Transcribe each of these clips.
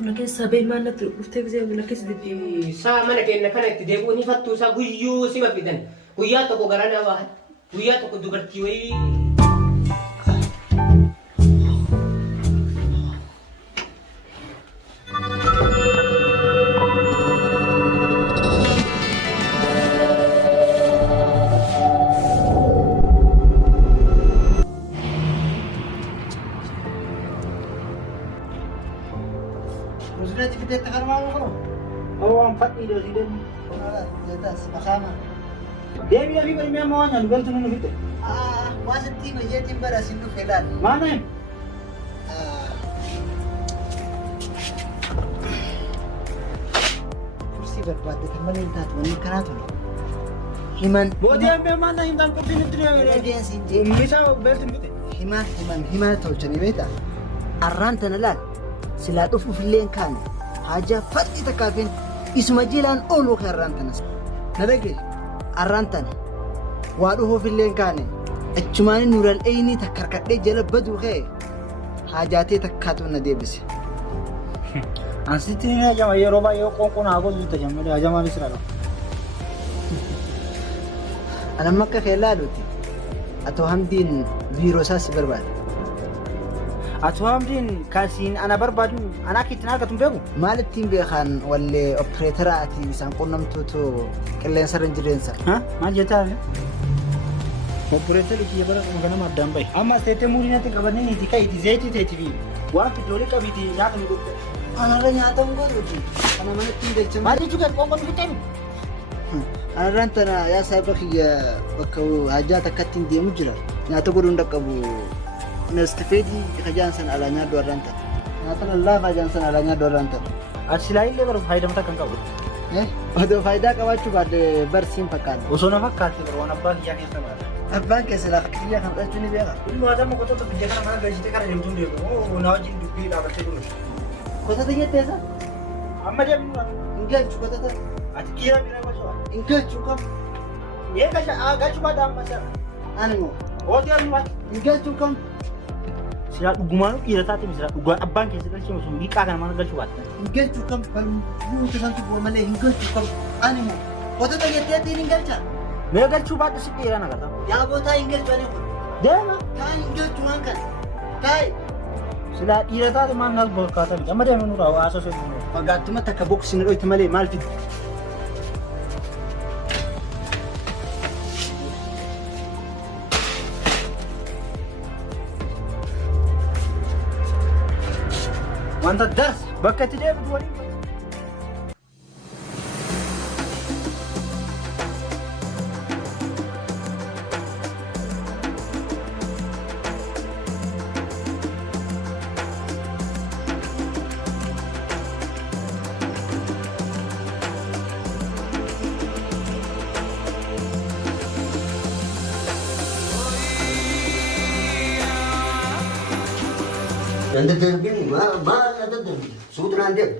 لكن سابين ما نتركته زي ولا كيس دي سا mana kenna kana itti deebi'u ni fattu isaa guyyuu sima fidan guyyaa tokko garana waa guyyaa tokko dubartii wayii وزناتي في ديت تخرم على الخرم هو مفتي لو زيدن جالس مخامة ديبي أبي بني ما وانا لقلت منه فيته واسطتي مجيتي برا سنو فلان ما نايم كرسي برباد تملي انتات وني كراتون himan بودي أبي ما نايم دام كفين الدنيا audience inji ميسا بلت فيته himan tolchani beeta arraan tana laal silaa dhufuuf illeen kaane haajaa fadhi takkaafin isuma jilaan ooluu kan arraan tanas na dhagge arraan tana waa dhufuuf illeen kaane achumaani nuural eeyinii takkarkadhee jala baduu ka'e haajaatee takkaatu na deebise أنسيتني يا جماعة يا ربع يا قوم أقول لك تجمع يا جماعة لسه ana makka keelaaluuti atoo hamdiin viiroosaas barbaade أتوامدين كاسين أنا بربادو أنا كنت ناقة تنبهو maalittiin beekaan wallee opereetara ati isaan qunnamtuutu qilleensa irra jireensa ها ما جتاه وبريتلي كي يبرق مكان ما دام باي أما ستمورينا تكبرني تكاي تزيتي تيجي وانت جولي كبيتي ناقة نقول anarra nyaatamu godhuuti kana manatti hin galchamu ما تيجي كم كم بتعمل anarraan tana yaa saahiba kiyya bakka hajaa takkatti hin deemu jira nyaata godhuu hin dhaqqabu nastafeedii hajaan san alaa nyaaddu arraan tana nyaata lallaafaa hajaan san alaa nyaaddu arraan tana أرسلائي اللي برو فايدة متى كان كابو odoo faayidaa qabaachuu baadde barsiin fakkaata وصونا فكات برو أنا باقي يعني كمان abbaan keessa lafa kiyya kan fudhachuu ni beeka إنه هذا ما كنت تبجي كنا ما جالس تكرر يوم تون ديو أو ناجي دبي لا بس تقول kotata jetteessa أما جاب منو hin galchu kotata أتكيرا بيرا بسوا hin galchu kam ये كذا كذا شو بعد أما سر ani moo هو ده المات hin galchu kam سيرا غمانو كيرا تاتي مسيرا غوا أبان كيسة كذا شيء مسوم بيكا كان ما نقدر شو بعد hin galchu kam barumsa santu bu'a malee hin galchu kam ani moo kotata jetteetiin hin galcha मैं अगर छू बात से किया ना करता yaa bootaa hin galchu ani kun देना taa hin galchu waan kana taa'e سلا كيرا تاتي ما نقدر بكاتا بيجا ما ده منو راو آسا سوي منو fagaattuma takka boksina dhoyte malee maal fidde وانت درس بكتي ده بدوري أنت تدربني ما تدرب سودنا عندك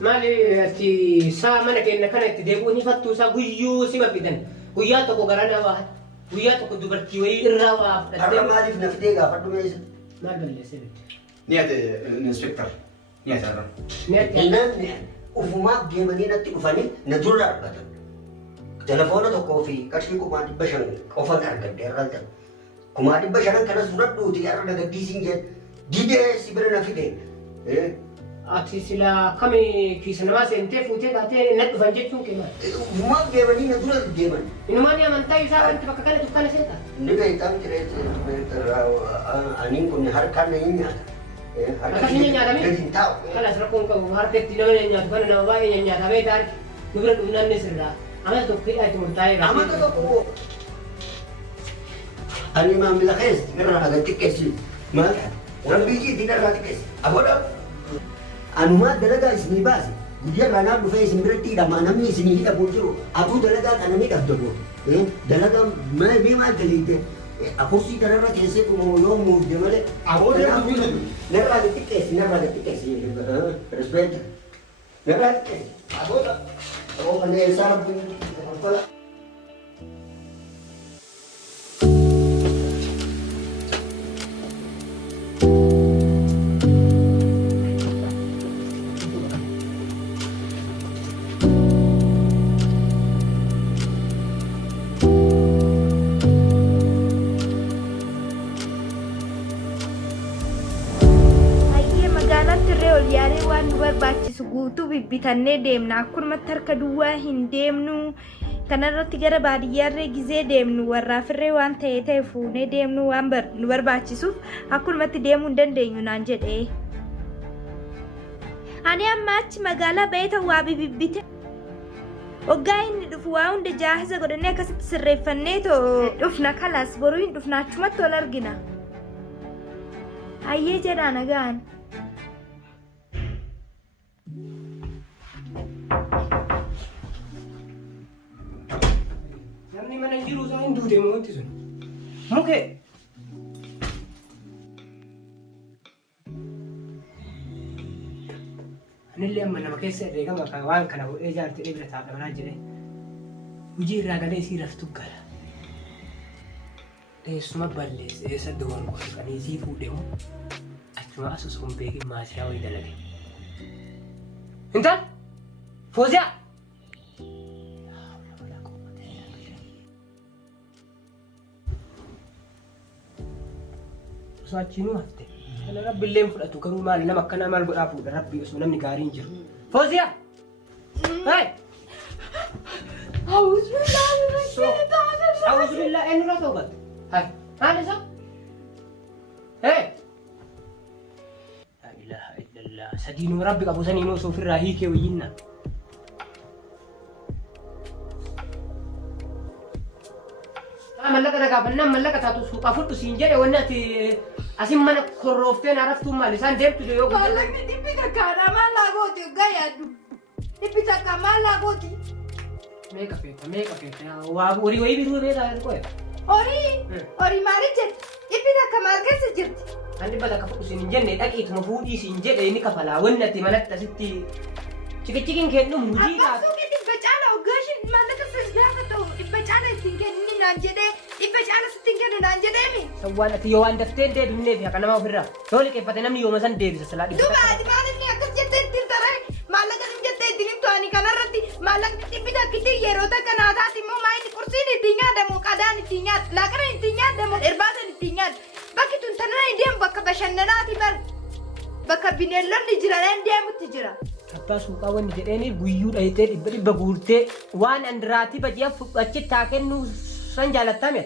maali ati saa mana kenna kana itti deebi'u ni fattu isaa guyyuu sima fidan guyyaa tokko garana waa guyyaa tokko dubartii wayii irraa waa أنا fudhattee ما أعرف نفديك أفرد ما يصير maal balleessee نيات الانسبكتر نيات هذا mi'atti إنن وفما جيماني نتي كفاني ندور أربعة تلفونه تكوفي كشفي كمان بشر كفان أرجع ديرالتا كمان بشر كنا سورة دوتي أرجع دكتيسين جد ديده سيبرنا فيدين ati sila kami kiisa namaa seentee fuutee taatee natti dhufan jechuun kenna. وفما جيماني ندور الجيمان Inumaan amantaa isaa wanti bakka kana tuqqana seeta. نيجا يتام ترى أنين كوني هركان نينيا Akkasii nyaatame kanas rakkoon qabu harka itti nama nyaatu kana nama baay'ee nyaatamee taa'e nu bira dhumnanne sirraa amas tokko hidhaa itti murtaa'ee أما تلقوا أنا ما من الخيس تقرأ هذا تكسي ما أنا بيجي تقرأ تكسي أقول أنا ما دلنا اسمي باز بدي أنا بفي اسمي برتي لما أنا مي اسمي هذا بوجو أبو دلنا أنا مي كابدو دلنا ما بي ما تليته أقولي ترى كيسة كم يوم مودمله أبو ده نرى تكسي نرى تكسي رسبت نرى تكسي أبو ده أبو أنا سارب barbaachisu guutuu bibbitannee deemna akkumatti harka duwwaa hin deemnu kanarratti gara baadiyyaarree gizee deemnu warraa firree waan ta'e fuunee deemnu waan nu barbaachisuuf akkumatti deemuu hin dandeenyu naan jedhee ani amma achi magaalaa beeta waa bibbite waggaa inni dhufu waa hunda jaahiza godhannee akkasitti sirreeffannee dhufna kalaas boruu hin dhufna achumatti wal argina hayyee jedhaa nagaan namni mana jiru isaa hin duude wanti sun mukee anillee amma nama keessa herreegama kan waan kana hodhee jaartee bira taa'amanaa jedhe hojii irraa galee isii raftu gala teessuma balleesse eessa doon qolqanii isii fuudhemu achuma asus kun beekin maasiyaa wayii dalage intal fooziyaa osoo achiinuu hafte kana rabbiillee fudhatu garuu maal nama akkanaa maal godhaa fuudha rabbi osoo namni gaarii hin jiru fooziyaa hey أعوذ بالله إن رتوبت هاي هذا صح hey لا إله إلا الله سدين ربك أبو سنين وصوف الراهيك وينا ملك رجع بنا ملك تاتو سوق أفوت سينجر ونأتي أسيم من كروفتين عرفتم ما لسان ديرت جو يوم والله بدي بيتك أنا ما لاقوتي قاعد بيتك ما لاقوتي ميكا فيتا وابوري وي بيدو بيتا كوي أوري مالي جت بيتك ما كيس جت أنا بدك أفوت سينجر نتاك إتما فودي سينجر إني كفلا ونأتي منك تسيتي تكتشكين كأنه مجيء أبغى سوكي تبجعله وقاشين مالك سجلها تو تبجعله تيجي نانجده تبجعله ستيجي نانجده مين سوالة يوان دفتين ده دنيا فيها كنا ما فرّا تقولي كيف فتنا من يوم مثلا ديفيس السلاك دوما هذه مالني أكثر جتة تنتظر مالك أنت جتة دينم تواني كنا ردي مالك تبيدا كتير يروتا كنا هذا تيمو ماين كرسي نتيجة دمو كذا نتيجة لا كنا نتيجة دمو إرباط نتيجة بقى تنتظر نديم بقى بشننا تبر بقى بنيلون نجرا نديم تجرا Abbaa suuqaa wanni jedheeni guyyuu dhayitee dhibba guurtee waan andiraatii bajiyaa achi taakennu san jaalattamee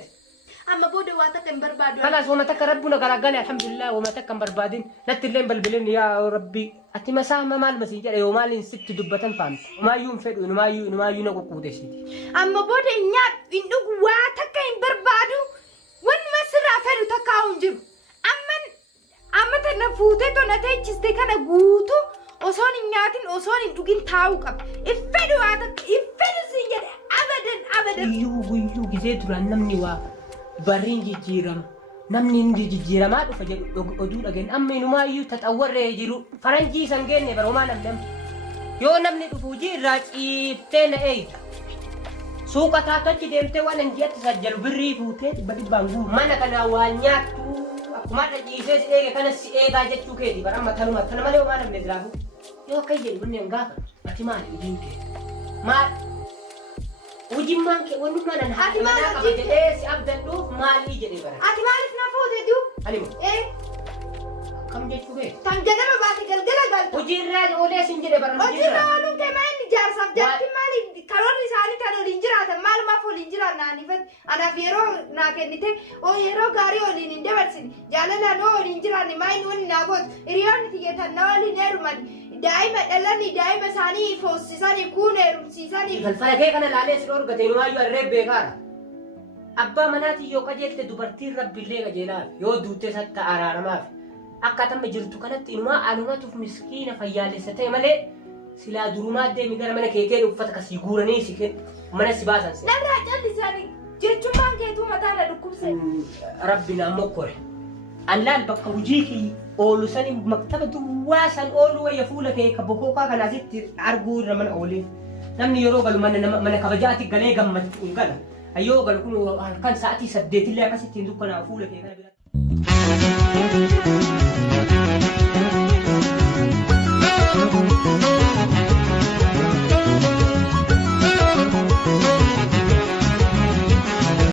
amma booda waa takka hin barbaadu kalaas wama takka rabbuna garaggane alhamdulillah wama takka hin barbaadin natti illee hin balbilin yaa rabbi ati masaa maal masii jedhe yoo maaliin sitti dubbatan faamte umaayyuu hin fedhu inumaayyuu na quqquuteessiti amma booda hin dhugu waa takka hin barbaadu wanuma sirraa fedhu takka hin jiru amma tana fuutee tona teechiste kana guutuu osoon hin nyaatin osoon hin dhugin taa'uu qaba iffedhu waa takka iffedhu siin jedhe abadan guyyuu gisee duraan namni waa barriin jijjiirama namni hundi jijjiiramaa dhufa jedhu oduu dhageen amma inumaayyuu taxawwarree jiru faranjii san geenne baroomaa namni yoo namni dhufu hojii irraa ciiftee na eeyita suuqa taatochi deemtee waan hin ji'atti sajjalu birrii fuutee dhibbaan guuru mana kanaa waan nyaattu akkuma dhajiisee si eege kanas si eegaa jechuu keeti baramma tanuma tana malee homaa namni jiraafu yoo akka jedhu bunneen gaafa ati maali hojiin kee maal hojiimmaan kee wannummaa nan haati manaa qaba jedhee si abdadhuuf maalii jedhee bara ati maaliif na fuute duu anima kam jechuu kee tan jedhama baate galgala galtu hojii irraa oolee sin jedhe bara hojii irraa ooluun kee maa inni jaarsaaf jaartiin maali karoonni isaanii kan waliin jiraatan maalumaaf waliin jiraatan naanifatti anaaf yeroo naa kennite yeroo gaarii waliin hin dabarsine jaalalaan oo waliin jiraanne maa inni waliin naa gootu hiriyoonni xiyyeetan na waliin heeruman daa'ima dhalanii daa'ima isaanii foosisanii kuun heerumsiisanii falfala kee kana laalee si dhorgate inumaayyuu arree beekaadha abbaa manaatii yoo qajeelte dubartiin rabbiillee qajeelaaf yoo duutte satta araaramaaf akka tamma jirtu kanatti inumaa anumatuuf miskiina fayyaalessa ta'e malee silaa durumaa deemi gara mana keekee uffata kasii guuranii si mana si baasan si narraa callisanii jechuun keetuu mataa na dhukkubse rabbi naan mokkore allaan bakka hojii kee oolu sani maktaba duwwaa san oolu wayya fuula kee ka bokookaa kanaasitti arguu irra mana ooleef namni yeroo galu mana kabajaatti galee gammachuu gala ayyoo galu kun halkan sa'aatii 8 illee akkasittiin dukkanaa fuula kee kana bira